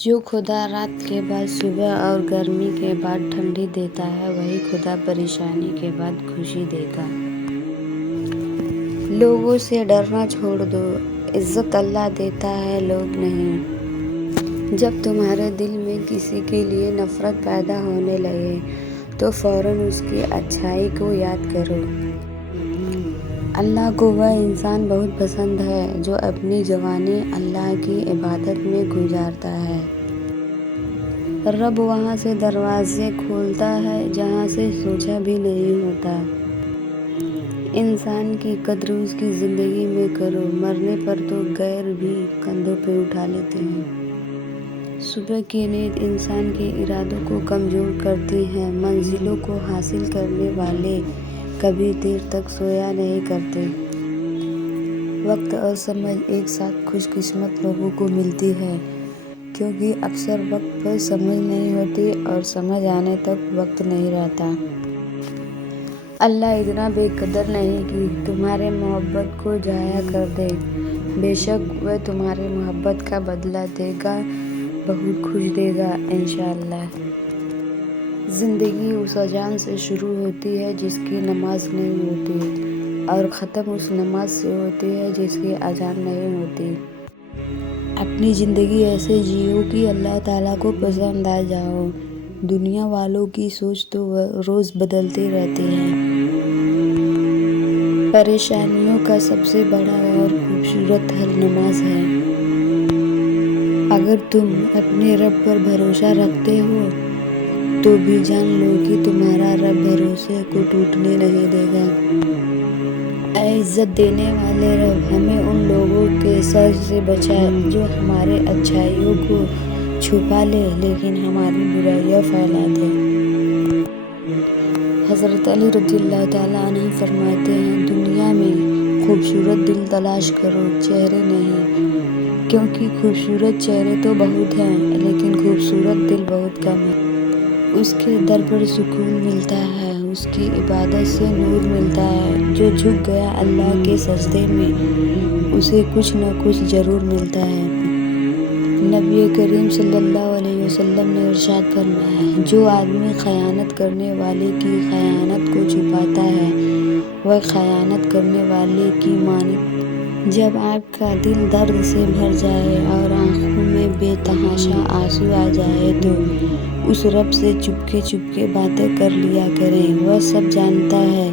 جو خدا رات کے بعد صبح اور گرمی کے بعد ٹھنڈی دیتا ہے، وہی خدا پریشانی کے بعد خوشی دے گا۔ لوگوں سے ڈرنا چھوڑ دو، عزت اللہ دیتا ہے، لوگ نہیں۔ جب تمہارے دل میں کسی کے لیے نفرت پیدا ہونے لگے تو فوراً اس کی اچھائی کو یاد کرو۔ اللہ کو وہ انسان بہت پسند ہے جو اپنی جوانی اللہ کی عبادت میں گزارتا ہے۔ رب وہاں سے دروازے کھولتا ہے جہاں سے سوچا بھی نہیں ہوتا۔ انسان کی قدر اس کی زندگی میں کرو، مرنے پر تو غیر بھی کندھوں پہ اٹھا لیتے ہیں۔ صبح کی نیند انسان کے ارادوں کو کمزور کرتی ہے۔ منزلوں کو حاصل کرنے والے کبھی دیر تک سویا نہیں کرتے۔ وقت اور سمجھ ایک ساتھ خوش قسمت لوگوں کو ملتی ہے، کیونکہ اکثر وقت پر سمجھ نہیں ہوتی اور سمجھ آنے تک وقت نہیں رہتا۔ اللہ اتنا بے قدر نہیں کہ تمہارے محبت کو ضائع کر دے۔ بے شک وہ تمہاری محبت کا بدلہ دے گا، بہت خوش دے گا انشاءاللہ۔ زندگی اس اذان سے شروع ہوتی ہے جس کی نماز نہیں ہوتی، اور ختم اس نماز سے ہوتی ہے جس کی اذان نہیں ہوتی۔ اپنی زندگی ایسے جیو کہ اللہ تعالیٰ کو پسند آ جاؤ۔ دنیا والوں کی سوچ تو روز بدلتی رہتی ہے۔ پریشانیوں کا سب سے بڑا اور خوبصورت حل نماز ہے۔ اگر تم اپنے رب پر بھروسہ رکھتے ہو تو بھی جان لو کہ تمہارا رب بھروسے کو ٹوٹنے نہیں دے گا۔ اے عزت دینے والے رب، ہمیں ان لوگوں کے شر سے بچا جو ہمارے اچھائیوں کو چھپا لے لیکن ہماری برائیاں پھیلا دے۔ حضرت علی رضی اللہ تعالیٰ عنہ فرماتے ہیں، دنیا میں خوبصورت دل تلاش کرو، چہرے نہیں، کیونکہ خوبصورت چہرے تو بہت ہیں لیکن خوبصورت دل بہت کم ہیں۔ اس کے در پر سکون ملتا ہے، اس کی عبادت سے نور ملتا ہے۔ جو جھک گیا اللہ کے سجدے میں اسے کچھ نہ کچھ ضرور ملتا ہے۔ نبی کریم صلی اللہ علیہ وسلم نے ارشاد فرمایا، جو آدمی خیانت کرنے والے کی خیانت کو چھپاتا ہے وہ خیانت کرنے والے کی مانند۔ جب آپ کا دل درد سے بھر جائے اور آنکھوں میں بے تحاشا آنسو آ جائے تو اس رب سے چپکے باتیں کر لیا کریں، وہ سب جانتا ہے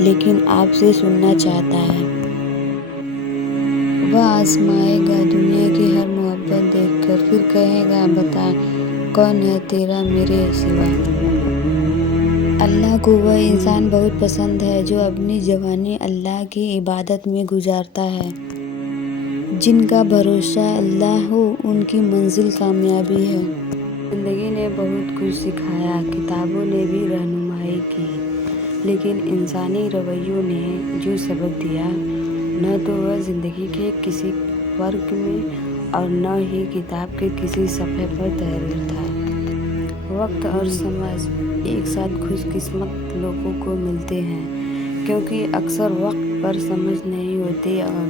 لیکن آپ سے سننا چاہتا ہے۔ وہ آزمائے گا دنیا کی ہر محبت دیکھ کر، پھر کہے گا بتا کون ہے تیرا میرے سوا۔ اللہ کو وہ انسان بہت پسند ہے جو اپنی جوانی اللہ کی عبادت میں گزارتا ہے۔ جن کا بھروسہ اللہ ہو ان کی منزل کامیابی ہے۔ زندگی نے بہت کچھ سکھایا، کتابوں نے بھی رہنمائی کی، لیکن انسانی رویوں نے جو سبق دیا نہ تو وہ زندگی کے کسی ورق میں اور نہ ہی کتاب کے کسی صفحے پر تحریر تھا۔ وقت اور سمجھ ایک ساتھ خوش قسمت لوگوں کو ملتے ہیں، کیونکہ اکثر وقت پر سمجھ نہیں ہوتی اور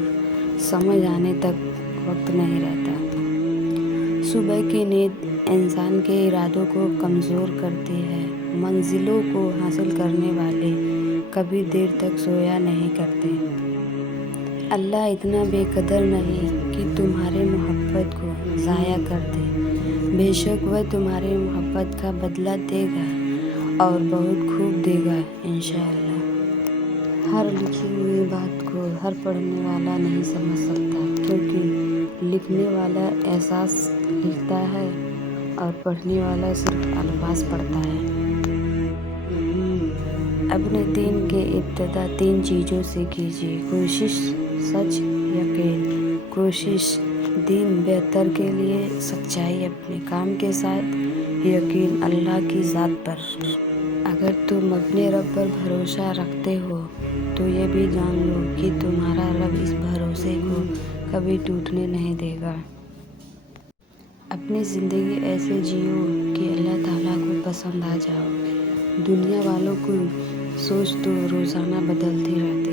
سمجھ آنے تک وقت نہیں رہتا۔ صبح کی نیند انسان کے ارادوں کو کمزور کرتی ہے۔ منزلوں کو حاصل کرنے والے کبھی دیر تک سویا نہیں کرتے۔ اللہ اتنا بے قدر نہیں کہ تمہاری محبت کو ضائع کر دے۔ بے شک وہ تمہاری محبت کا بدلہ دے گا اور بہت خوب دے گا انشاءاللہ۔ ہر لکھی ہوئی بات کو ہر پڑھنے والا نہیں سمجھ سکتا، کیونکہ لکھنے والا احساس لکھتا ہے اور پڑھنے والا صرف الفاظ پڑھتا ہے۔ اپنے دین کی ابتدا 3 چیزوں سے کیجیے: کوشش، سچ، یقین۔ کوشش دین بہتر کے لیے، سچائی اپنے کام کے ساتھ، یقین اللہ کی ذات پر۔ اگر تم اپنے رب پر بھروسہ رکھتے ہو تو یہ بھی جان لو کہ تمہارا رب اس بھروسے کو کبھی ٹوٹنے نہیں دے گا۔ اپنی زندگی ایسے جیو کہ اللہ تعالیٰ کو پسند آ جاؤ۔ دنیا والوں کی سوچ تو روزانہ بدلتی رہتی